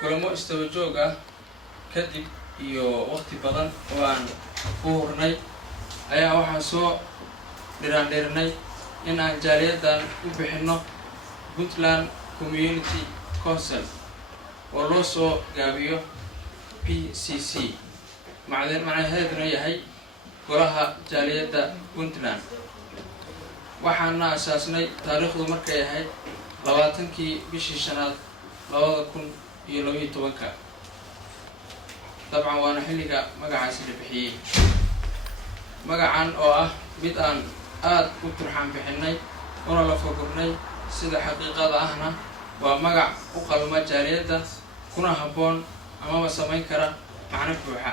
kulamo istaba joog ah kadib iyo waqti badan oo aan ku hurnay ayaa waxaan soo dhiraandhirinay in aan jaaliyadan u bixino Puntland Community Council oo loo soo gaabiyo PCC macnaheeduna yahay golaha jaaliyadda Puntland. waxaana asaasnay taariikhdu markay ahayd 20kii bishii shanaad 2012 dabcan waana xilliga magacaasi la bixiyay. magacan oo ah mid aan aad u turxaan bixinay una la fogurnay sida xaqiiqada ahna waa magac u qalma jaaliyadda kuna habboon amaba samayn kara macno buuxa.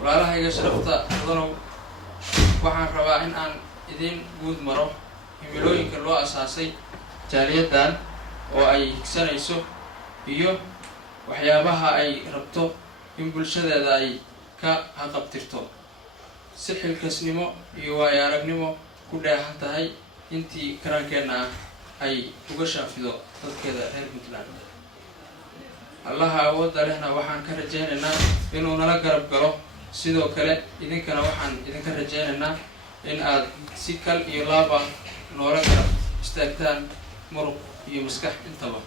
walaalahayga sharafta mudanow, waxaan rabaa in aan idin guud maro himilooyinka loo asaasay jaaliyaddan oo ay higsanayso iyo waxyaabaha ay rabto in bulshadeeda ay ka haqabtirto si xilkasnimo iyo waayo-aragnimo ku dheehan tahay intii karaankeena ah ay uga shaafido dadkeeda reer Puntland. allaha awoodda lehna waxaan ka rajaynaynaa inuu nala garab galo. sidoo kale idinkana waxaan idinka rajaynaynaa in aad si kal iyo laaba noola garab istaagtaan muruq iyo maskax intaba.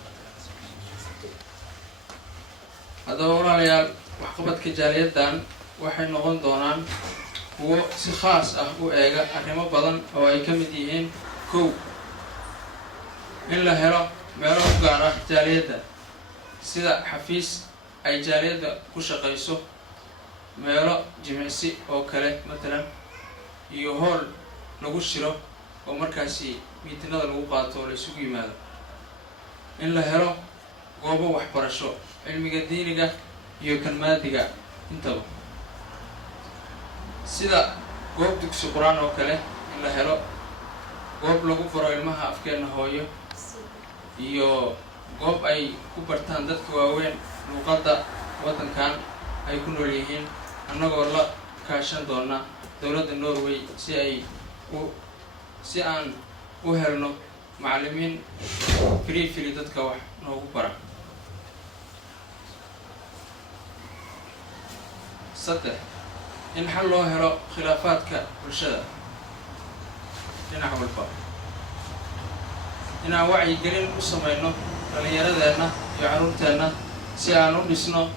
haddaba walaalayaal, waxqabadka jaaliyaddan waxay noqon doonaan kuwo si khaas ah u eega arrimo badan oo ay ka mid yihiin 1. in la helo meelo u gaar ah jaaliyadda sida xafiis ay jaaliyadda ku shaqayso, meelo jimicsi oo kale matalan, iyo hool lagu shiro oo markaasi miitinada lagu qaato oo la isugu yimaado. in la helo goobo waxbarasho, cilmiga diiniga iyo kan maadiga intaba, sida goob dugsi quraan oo kale. in la helo goob lagu faro ilmaha afkeena hooyo iyo goob ay ku bartaan dadka waaweyn luuqadda waddankan ay ku nool yihiin, annagoo la kaashan doona dowladda Norway si aan u helno macallimiin free dadka wax noogu bara. 3. in xal loo helo khilaafaadka bulshada dhinac walba. inaan wacyigelin u samayno dhallinyaradeenna iyo carruurteenna si aan u dhisno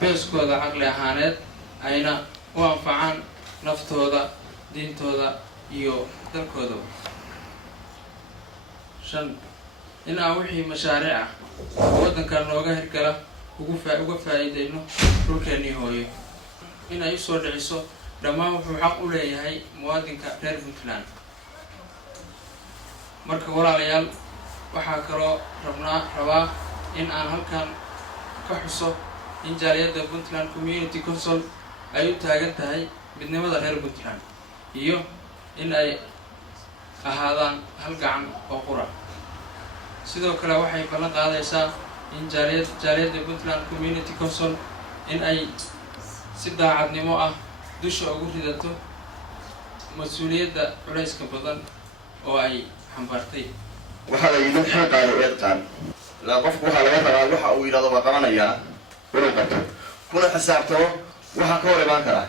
beeskooda caqli ahaaneed ayna u anfacaan naftooda, diintooda iyo dalkooda. 5. in aan wixii mashaariic ah oo waddankan nooga hirgala uga faa'iideyno dhulkeennii hooyo. in ay usoo dhiciso dhammaan wuxuu xaq u leeyahay muwaadinka reer Puntland. marka walaalayaal, waxaa kaloo rabaa in aan halkan ka xuso in jaaliyadda Puntland Community Council ay u taagan tahay midnimada reer Puntland iyo in ay ahaadaan hal gacan oo qura. sidoo kale waxay ballan qaadaysaa in jaaliyadda Puntland Community Council in ay si daacadnimo ah dusha ugu ridato mas-uuliyadda culayska badan oo ay xambaartay. waxaa la yidhi xil qaado eedqaan laa qofku waxaa laga rabaa waxa uu yidhahdo waa qabanayaa inuu qabto, kuna xisaabtamo waxaa ka hor imaan kara.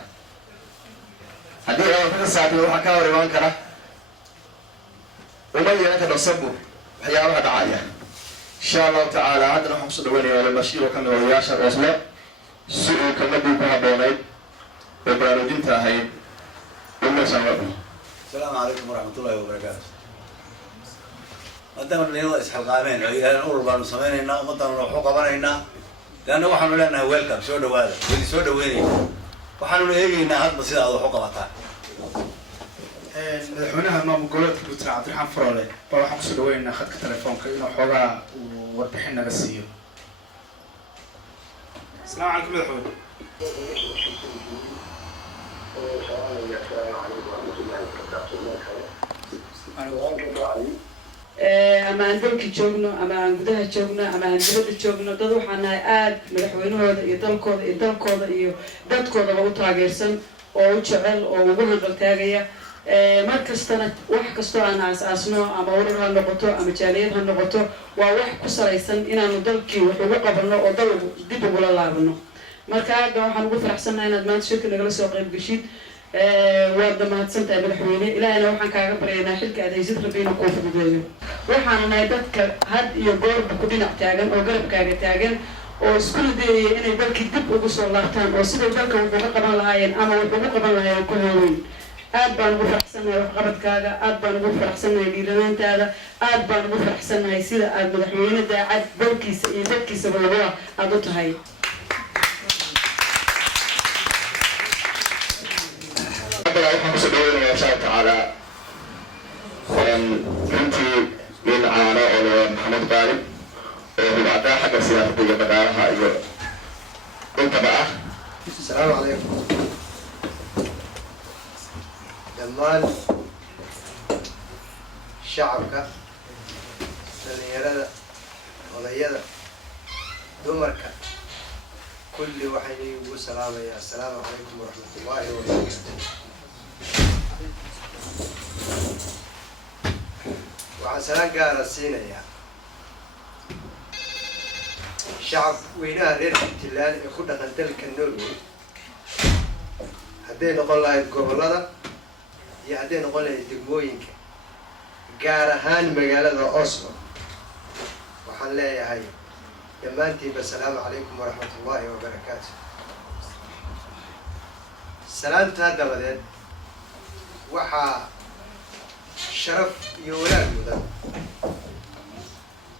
haddii aan ka xisaabtamo waxaa ka hor imaan kara uma yeelan karno sabur waxyaabaha dhacaya. insha allahu tacaala haddana waxaan kusoo dhaweynayaa Bashiir oo ka mid ah odayaasha Oslo si uu kelmadii ku habboonayd oo baraarujinta ahayd umaysan wadho. السلام عليكم ورحمة الله وبركاته. مدام اليوم إسحاقامين عيال أول بانو سميننا ومدام نروحوا قبرنا لأنه وحنا لنا ويلكم سودا هذا ودي سودا ويني وحنا نيجينا هاد بس هذا حقوق بتاع. madaxweynaha maamul-goboleedka Puntland Cabdiraxmaan Faroole baa waxaan kusoo dhaweynaynaa khadka telefoonka inuu xoogaa warbixin naga siiyo. السلام عليكم مدحوينه. ama aan dalka joogno ama aan gudaha joogno ama aan dibadda joogno dad waxaan nahay aad madaxweynahooda iyo dalkooda iyo dadkoodaba u taageersan oo u jecel oo ugu hanqal taagaya markastana wax kastoo aan aas-aasno ama urur ha noqoto ama jaaliyad ha noqoto waa wax ku salaysan inaanu dalkii wax ugu qabanno oo dal dib ugula laabano marka aadba waxaan ugu faraxsannahay inaad maanta shirka nagala soo qayb geshid waad mahadsan tahay madaxweyne ilaahayna waxaan kaaga baryaynaa xilka aad haysid rabbi inuu kuu fududeeyo waxaana nahay dadka had iyo goorba ku dhinac taagan oo garabkaaga taagan oo iskula dayaya inay dalkii dib ugu soo laabtaan oo siday dalka wax uga qaban lahaayeen ama wax ugu qaban lahaayeen ku hooweyn aad baan ugu faraxsannahay waxqabadkaaga aad baan ugu faraxsannahay dhiiranaantaada aad baan ugu faraxsannahay sida aad madaxweyne daacad dalkiisa iyo dadkiisaba laguwa aada u tahay waxaan kusoo dhaweynayaa insha tacaala runtii nin caano oo le maxamed qaalib oo hubacdaa xagga siyaasada iyo dhaqaalaha iyo intaba ah. Asalaamu calaykum dhammaan shacabka dhalinyarada odayada dumarka kulli waxaan ugu salaamayaa assalaamu calaykum waraxmatullaahi wabarakaatu. waxaan salaan gaara siinayaa shacab weynaha reer Puntland ee ku dhaqan dalka Norway hadday noqon lahayd gobollada iyo hadday noqon lahayd degmooyinka gaar ahaan magaalada Oslo waxaan leeyahay dhammaantiinba assalaamu calaykum waraxmatullaahi wabarakaatu. salaantaa dabadeed waxaa sharaf iyo wanaag mudan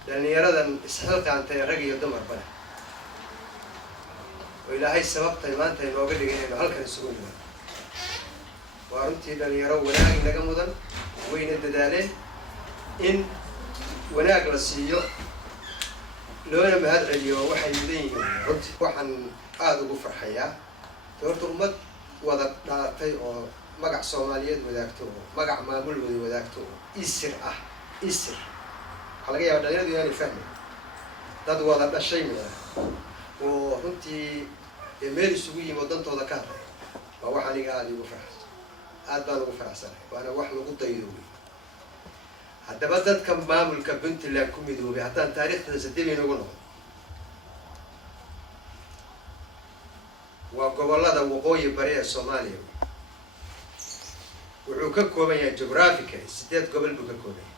dhalinyaradan isxilqaantay rag iyo dumarba leh oo ilaahay sababtay maanta inooga dhigay inaynu halkan isugu nimaado waa runtii dhalinyaro wanaag naga mudan wayna dadaaleen in wanaag la siiyo loona mahad celiyo waxay mudan yihiin runtii waxaan aada ugu farxayaa horta ummad wada dhalatay oo magac Soomaaliyeed wadaagto oo magac maamul wadaagto oo isir ah isir waxaa laga yaabaa dhalinyaradu inaanay fahmin dad wada dhashay mia oo runtii meel isugu yimi oo dantooda ka hadlay waa wax aniga aada ugu faraxsan aad baan ugu faraxsanahay waana wax lagu daydo wey. haddaba dadka maamulka Puntland ku midoobay haddaan taariikhdasa dib inugu noqdo waa gobollada waqooyi bari ee Soomaaliya wuxuu ka kooban yahay geographically 8 gobol buu ka kooban yahay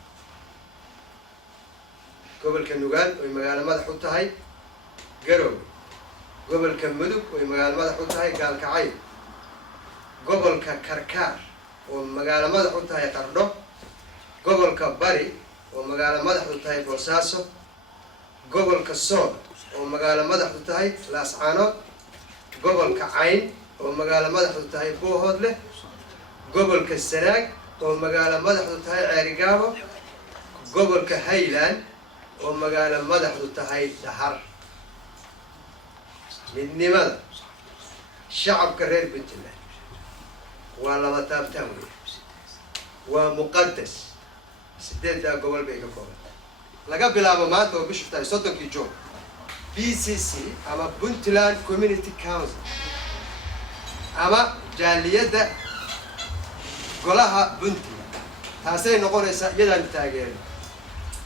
gobolka Nugaal oo magaalo madax u tahay Garowe gobolka Mudug oo magaalo madax u tahay Gaalkacyo gobolka Karkaar oo magaalo madax u tahay Qardho gobolka Bari oo magaalo madax u tahay Boosaaso gobolka Sool oo magaalo madax u tahay Laascaanood gobolka Cayn oo magaalo madax u tahay Buuhoodle gobolka Sanaag oo magaalo madax u tahay Ceerigaabo gobolka Highland oo magaalo madax u tahay Dahar. midnimada shacabka reer Puntland waa laba taabtaan wey waa muqaddas 8 gobol bay ka kooban laga bilaabo maanta oo bishu tahay 30 Juun PCC ama Puntland Community Council ama jaaliyadda golaha Puntland taasay noqonaysaa iyadaan taageerin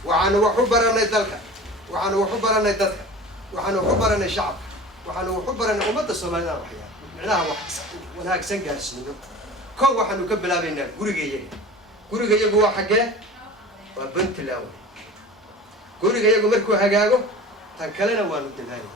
waxaanu wax u baranay dalka waxaanu wax u baranay dadka waxaanu wax u baranay shacabka waxaanu wax u baranay ummadda Soomaalida waxyaabo macnaha wax wanaagsan gaarsiino kow waxaanu ka bilaabaynaa gurigayagu waa xagee waa Puntland gurigayagu markuu hagaago tan kalena waanu dadaalay